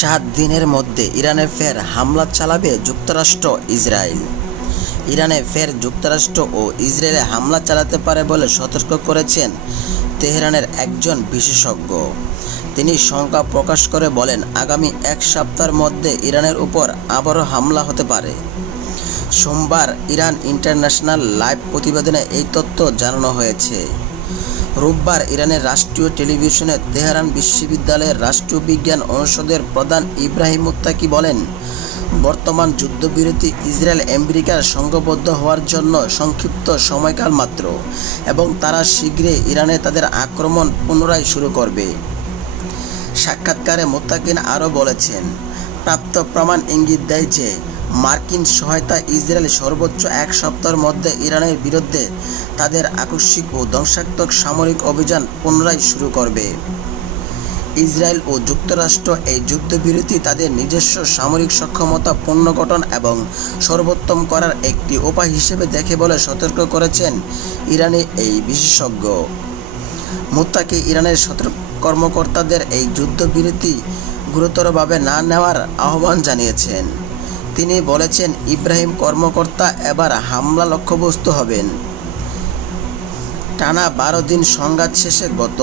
7 দিনের মধ্যে ইরানে ফের হামলা চালাবে যুক্তরাষ্ট্র ইসরায়েল। ইরানে ফের যুক্তরাষ্ট্র ও ইসরায়েলে হামলা চালাতে পারে বলে সতর্ক করেছেন তেহরানের একজন বিশেষজ্ঞ। তিনি শঙ্কা প্রকাশ করে বলেন, আগামী 1 সপ্তাহের মধ্যে ইরানের উপর আবারও হামলা হতে পারে। সোমবার ইরান ইন্টারন্যাশনাল লাইভ প্রতিবেদনে এই তথ্য জানানো হয়েছে। রোববার ইরানের রাষ্ট্রীয় টেলিভিশনে তেহরান বিশ্ববিদ্যালয়ের রাষ্ট্রীয় বিজ্ঞান অনুষদের প্রধান ইব্রাহিম মুত্তাকি বলেন, বর্তমান যুদ্ধবিরতি ইসরায়েল আমেরিকার সংঘবদ্ধ হওয়ার জন্য সংক্ষিপ্ত সময়কাল মাত্র এবং তারা শীঘ্রই ইরানে তাদের আক্রমণ পুনরায় শুরু করবে। সাক্ষাৎকারে মুত্তাকিন আরও বলেছেন, প্রাপ্ত প্রমাণ ইঙ্গিত দেয় যে মার্কিন সহায়তা ইসরায়েল সর্বোচ্চ 1 সপ্তাহের মধ্যে ইরানের বিরুদ্ধে তাদের আকস্মিক ও ধ্বংসাত্মক সামরিক অভিযান পুনরায় শুরু করবে। ইসরায়েল ও যুক্তরাষ্ট্র এই যুদ্ধবিরতি তাদের নিজস্ব সামরিক সক্ষমতা পুনর্গঠন এবং সর্বোত্তম করার একটি উপায় হিসেবে দেখে বলে সতর্ক করেছেন ইরানি এই বিশেষজ্ঞ। মুত্তাকি ইরানের কর্মকর্তাদের এই যুদ্ধবিরতি গুরুতরভাবে না নেওয়ার আহ্বান জানিয়েছেন। তিনি বলেছেন, ইব্রাহিম কর্মকর্তা এবার হামলা লক্ষ্যবস্তু হবেন। টানা 12 দিন সংঘাত শেষে গত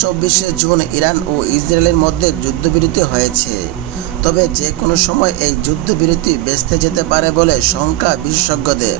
24শে জুন ইরান ও ইসরায়েলের মধ্যে যুদ্ধবিরতি হয়েছে। তবে যে কোনো সময় এই যুদ্ধবিরতি ভেস্তে যেতে পারে বলে শঙ্কা বিশেষজ্ঞদের।